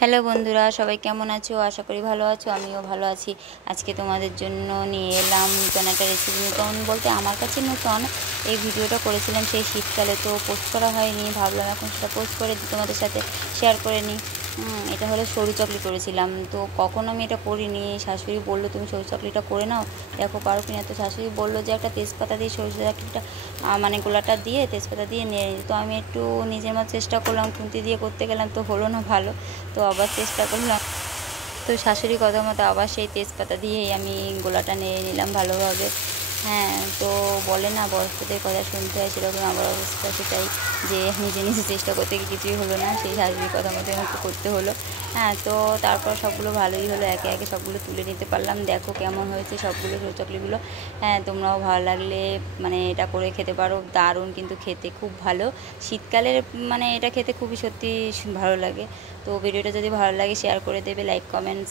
Hello বন্ধুরা, সবাই কেমন আছো? আশা করি ভালো আছো। আমিও ভালো আছি। আজকে তোমাদের জন্য নিয়ে এলাম নতুন একটা রেসিপি। নতুন বলতে আমার কাছে নতুন, এই ভিডিওটা করেছিলাম সেই শীতকালে, তো পোস্ট করা হয়নি, ভাবলাম এখন সেটা পোস্ট করে দিই, তোমাদের সাথে শেয়ার করে নিই। এটা হলো সরু চকলি করেছিলাম। তো কখনো আমি এটা করিনি। শাশুড়ি বললো তুমি সরু চকলিটা করে নাও, দেখো পারো কিনা। তো শাশুড়ি বললো যে একটা তেজপাতা দিয়ে সরু চকলিটা মানে গোলাটা দিয়ে তেজপাতা দিয়ে নেড়ে নিই। তো আমি একটু নিজের মতো চেষ্টা করলাম, খুন্তি দিয়ে করতে গেলাম, তো হলো না ভালো। তো আবার চেষ্টা করলাম, তো শাশুড়ি কথা মতো আবার সেই তেজপাতা দিয়েই আমি গোলাটা নেড়ে নিলাম ভালোভাবে। হ্যাঁ, তো বলে না বয়স্কদের কথা শুনতে হয়, সেরকম আমার অবস্থা সেটাই, যে নিজে নিজে চেষ্টা করতে গিয়ে কিছুই হলো না, সেই শাশুড়ির কথা মতো আমাকে করতে হলো। হ্যাঁ, তো তারপর সবগুলো ভালোই হলো, একে একে সবগুলো তুলে নিতে পারলাম। দেখো কেমন হয়েছে সবগুলো চকলিগুলো। হ্যাঁ, তোমরাও ভালো লাগলে মানে এটা করে খেতে পারো, দারুণ কিন্তু খেতে খুব ভালো। শীতকালের মানে এটা খেতে খুবই সত্যি ভালো লাগে। তো ভিডিওটা যদি ভালো লাগে শেয়ার করে দেবে, লাইক কমেন্টস